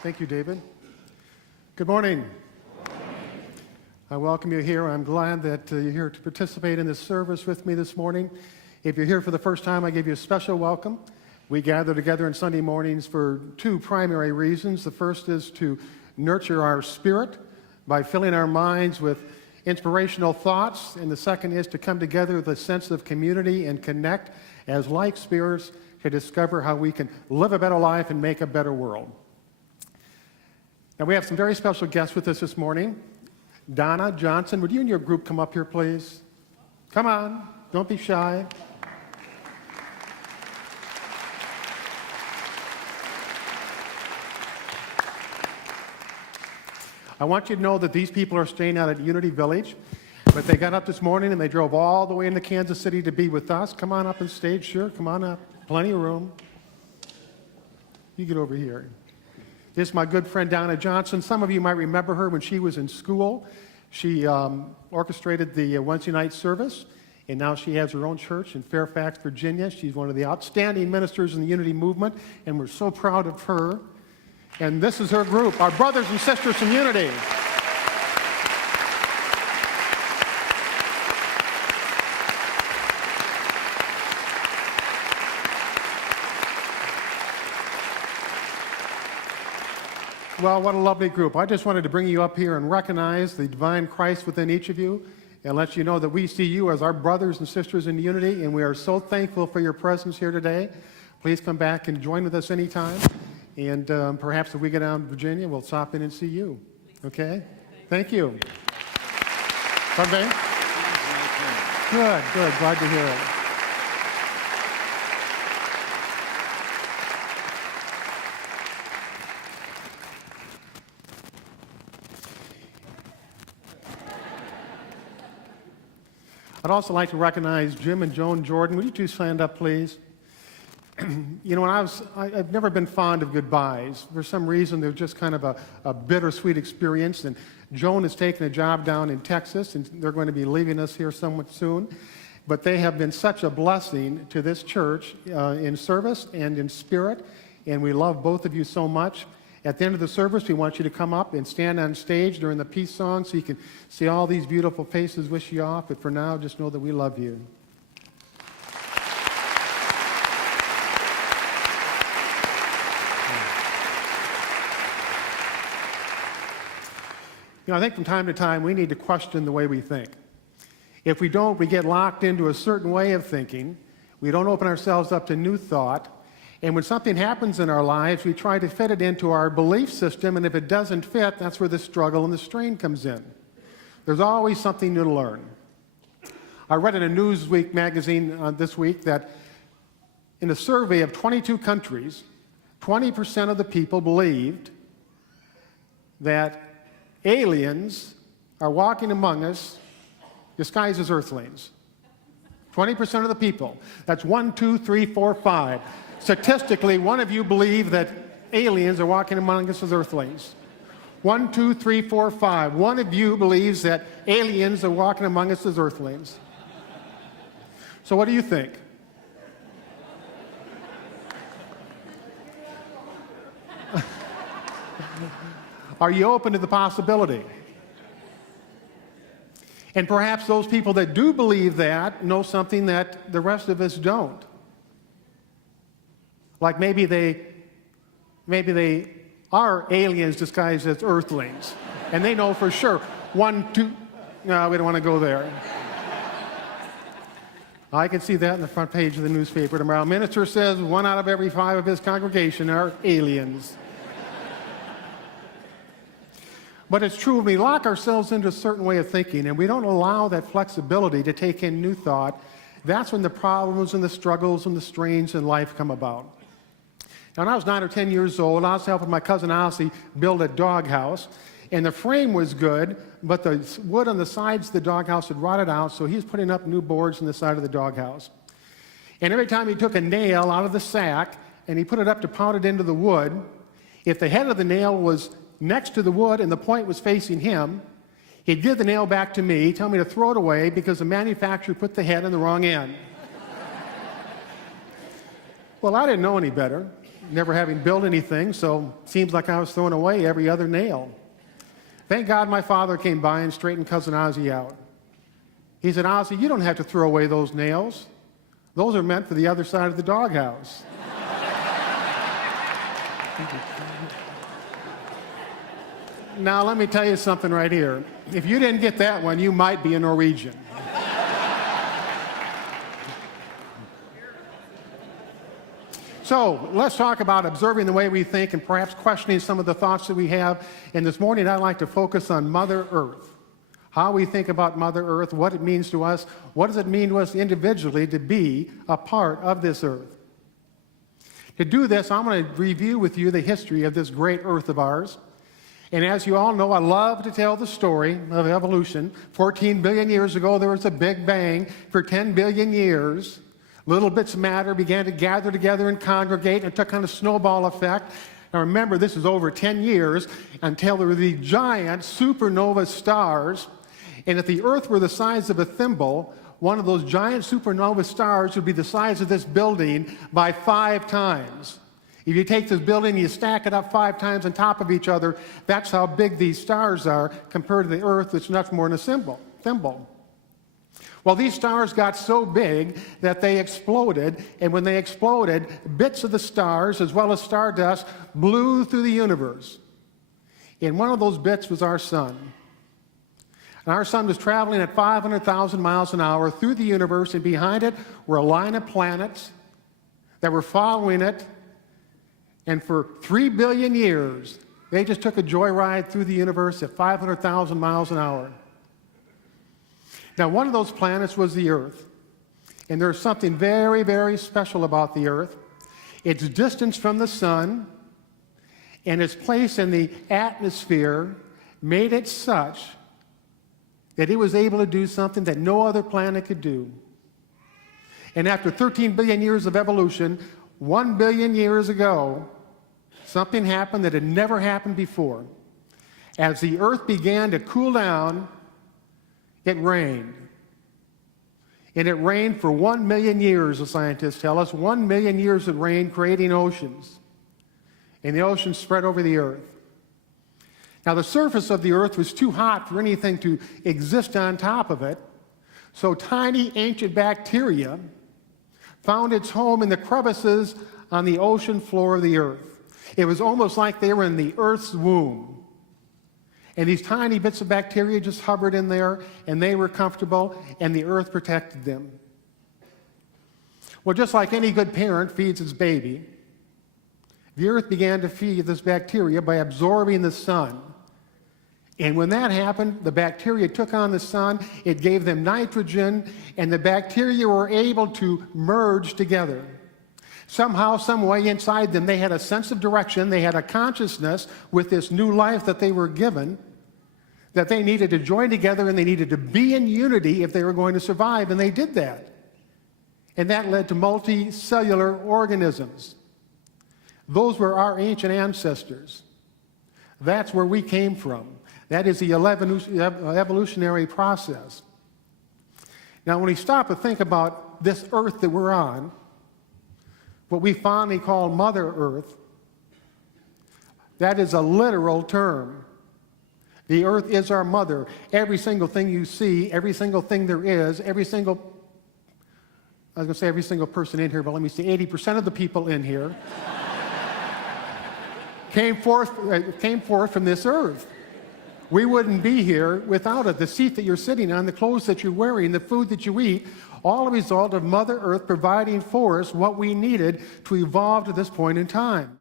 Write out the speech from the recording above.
Thank you, David. Good morning. I welcome you here. I'm glad that you're here to participate in this service with me this morning. If you're here for the first time, I give you a special welcome. We gather together on Sunday mornings for two primary reasons. The first is to nurture our spirit by filling our minds with inspirational thoughts, and the second is to come together with a sense of community and connect as like spirits to discover how we can live a better life and make a better world. Now, we have some very special guests with us this morning. Donna Johnson, would you and your group come up here, please? Come on, don't be shy. I want you to know that these people are staying out at Unity Village, but they got up this morning and they drove all the way into Kansas City to be with us. Come on up on stage, sure, come on up. Plenty of room. You get over here. This is my good friend Donna Johnson. Some of you might remember her when she was in school. She orchestrated the Wednesday night service, and now she has her own church in Fairfax, Virginia. She's one of the outstanding ministers in the Unity movement, and we're so proud of her. And this is her group, our brothers and sisters in Unity. Well, what a lovely group. I just wanted to bring you up here and recognize the divine Christ within each of you and let you know that we see you as our brothers and sisters in unity, and we are so thankful for your presence here today. Please come back and join with us anytime, and perhaps if we get down to Virginia, we'll stop in and see you. Okay? Thank you. Sunday? Good, good. Glad to hear it. I'd also like to recognize Jim and Joan Jordan. Would you two stand up, please? You know, I've never been fond of goodbyes. For some reason, they're just kind of a bittersweet experience. And Joan has taken a job down in Texas, and they're going to be leaving us here somewhat soon. But they have been such a blessing to this church in service and in spirit, and we love both of you so much. At the end of the service, we want you to come up and stand on stage during the peace song so you can see all these beautiful faces wish you off. But for now, just know that we love you. You know, I think from time to time, we need to question the way we think. If we don't, we get locked into a certain way of thinking. We don't open ourselves up to new thought. And when something happens in our lives, we try to fit it into our belief system, and if it doesn't fit, that's where the struggle and the strain comes in. There's always something new to learn. I read in a Newsweek magazine this week that in a survey of 22 countries, 20% of the people believed that aliens are walking among us disguised as earthlings. 20% of the people. That's 1, 2, 3, 4, 5. Statistically, one of you believe that aliens are walking among us as earthlings. 1, 2, 3, 4, 5. One of you believes that aliens are walking among us as earthlings. So what do you think? Are you open to the possibility? And perhaps those people that do believe that know something that the rest of us don't. Like maybe they are aliens disguised as earthlings, and they know for sure. 1, 2, no, we don't want to go there. I can see that in the front page of the newspaper tomorrow. Minister says 1 out of every 5 of his congregation are aliens. But it's true, when we lock ourselves into a certain way of thinking and we don't allow that flexibility to take in new thought, that's when the problems and the struggles and the strains in life come about. Now, when I was 9 or 10 years old, I was helping my cousin Ossie build a doghouse, and the frame was good, but the wood on the sides of the doghouse had rotted out, so he was putting up new boards on the side of the doghouse. And every time he took a nail out of the sack and he put it up to pound it into the wood, if the head of the nail was next to the wood and the point was facing him, he'd give the nail back to me, tell me to throw it away because the manufacturer put the head in the wrong end. Well, I didn't know any better. never having built anything, so it seems like I was throwing away every other nail. Thank God my father came by and straightened Cousin Ozzie out. He said, Ozzie, you don't have to throw away those nails. Those are meant for the other side of the doghouse. Now, let me tell you something right here. If you didn't get that one, you might be a Norwegian. So let's talk about observing the way we think and perhaps questioning some of the thoughts that we have. And this morning, I'd like to focus on Mother Earth. How we think about Mother Earth, what it means to us, what does it mean to us individually to be a part of this earth. To do this, I'm going to review with you the history of this great earth of ours. And as you all know, I love to tell the story of evolution. 14 billion years ago, there was a big bang. For 10 billion years, little bits of matter began to gather together and congregate, and it took on a snowball effect. Now remember, this is over 10 years until there were these giant supernova stars. And if the Earth were the size of a thimble, one of those giant supernova stars would be the size of this building by 5 times. If you take this building and you stack it up 5 times on top of each other, that's how big these stars are compared to the Earth, which is nothing more than a thimble. Well, these stars got so big that they exploded, and when they exploded, bits of the stars, as well as stardust, blew through the universe. And one of those bits was our sun. And our sun was traveling at 500,000 miles an hour through the universe, and behind it were a line of planets that were following it. And for 3 billion years, they just took a joyride through the universe at 500,000 miles an hour. Now, one of those planets was the Earth. And there's something very, very special about the Earth. Its distance from the sun and its place in the atmosphere made it such that it was able to do something that no other planet could do. And after 13 billion years of evolution, 1 billion years ago, something happened that had never happened before. As the Earth began to cool down, it rained. And it rained for 1 million years, the scientists tell us. 1 million years it rained, creating oceans. And the oceans spread over the Earth. Now, the surface of the Earth was too hot for anything to exist on top of it, so tiny ancient bacteria found its home in the crevices on the ocean floor of the Earth. It was almost like they were in the Earth's womb. And these tiny bits of bacteria just hovered in there, and they were comfortable, and the Earth protected them. Well, just like any good parent feeds its baby, the Earth began to feed this bacteria by absorbing the sun. And when that happened, the bacteria took on the sun, it gave them nitrogen, and the bacteria were able to merge together. Somehow, some way inside them, they had a sense of direction, they had a consciousness with this new life that they were given, that they needed to join together and they needed to be in unity if they were going to survive, and they did that. And that led to multicellular organisms. Those were our ancient ancestors. That's where we came from. That is the evolutionary process. Now, when we stop and think about this earth that we're on, what we fondly call Mother Earth, that is a literal term. The earth is our mother. Every single thing you see, every single thing there is, every single person in here, but let me say 80% of the people in here came forth from this earth. We wouldn't be here without it. The seat that you're sitting on, the clothes that you're wearing, the food that you eat, all a result of Mother Earth providing for us what we needed to evolve to this point in time.